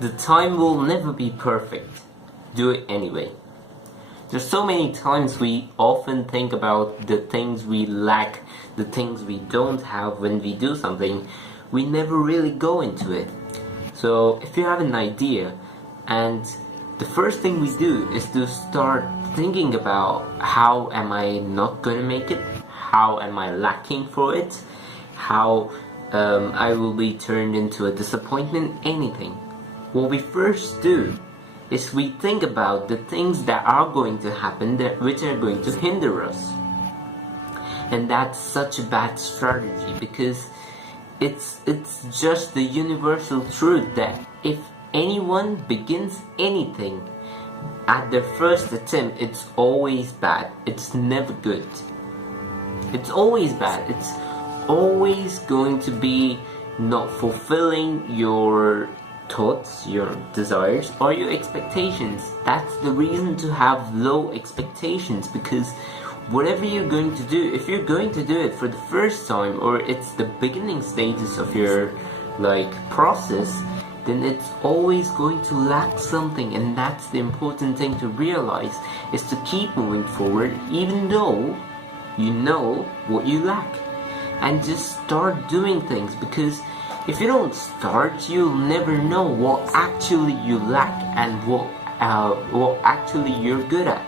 The time will never be perfect. Do it anyway. There's so many times we often think about the things we lack, the things we don't have when we do something. We never really go into it. So if you have an idea, and the first thing we do is to start thinking about how am I not gonna make it, how am I lacking for it, how I will be turned into a disappointment, anything. What we first do is we think about the things that are going to happen, which are going to hinder us. And that's such a bad strategy, because it's just the universal truth that if anyone begins anything at their first attempt, it's always bad. It's never good. It's always bad. It's always going to be not fulfilling your thoughts, your desires, or your expectations. That's the reason to have low expectations, because whatever you're going to do, if you're going to do it for the first time, or it's the beginning stages of your process, then it's always going to lack something. And that's the important thing to realize, is to keep moving forward even though you know what you lack, and just start doing things, because if you don't start, you'll never know what actually you lack and what actually you're good at.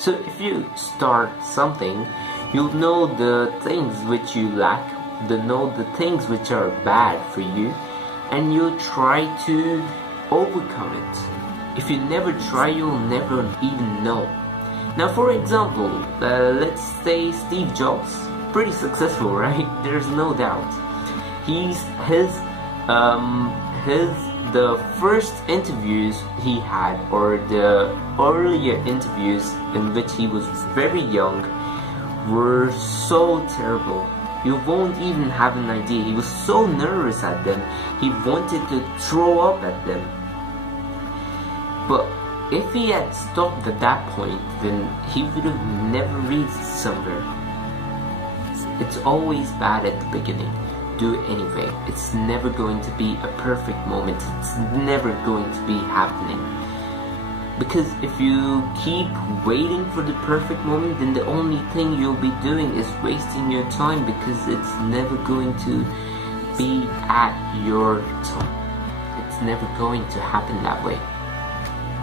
So if you start something, you'll know the things which you lack, know the things which are bad for you, and you'll try to overcome it. If you never try, you'll never even know. Now, for example, let's say Steve Jobs, pretty successful, right? There's no doubt. The first interviews he had, or the earlier interviews in which he was very young, were so terrible. You won't even have an idea. He was so nervous at them, he wanted to throw up at them. But if he had stopped at that point, then he would have never reached somewhere. It's always bad at the beginning. Do it anyway. It's never going to be a perfect moment. It's never going to be happening. Because if you keep waiting for the perfect moment, then the only thing you'll be doing is wasting your time, because it's never going to be at your time. It's never going to happen that way.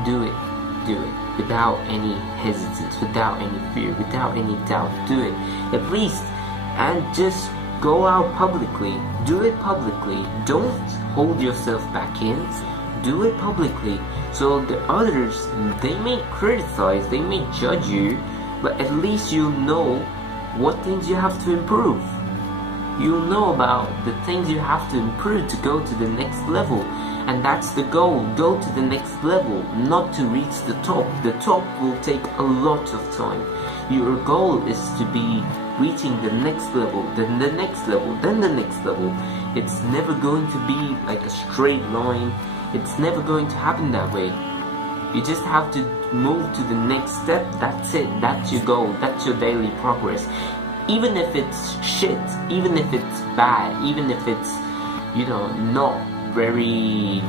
Do it. Do it. Without any hesitance, without any fear, without any doubt. Do it. At least. And just go out publicly. Do it publicly. Don't hold yourself back in. Do it publicly. So the others, they may criticize, they may judge you, but at least you'll know what things you have to improve. You'll know about the things you have to improve to go to the next level. And that's the goal. Go to the next level, not to reach the top. The top will take a lot of time. Your goal is to be reaching the next level, then the next level, then the next level. It's never going to be like a straight line. It's never going to happen that way. You just have to move to the next step. That's it. That's your goal. That's your daily progress. Even if it's shit, even if it's bad, even if it's, not very,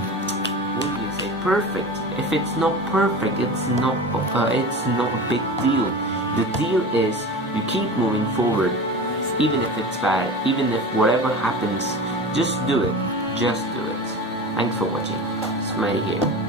perfect. If it's not perfect, it's not a big deal. The deal is you keep moving forward, even if it's bad, even if whatever happens, just do it. Just do it. Thanks for watching. Smiley here.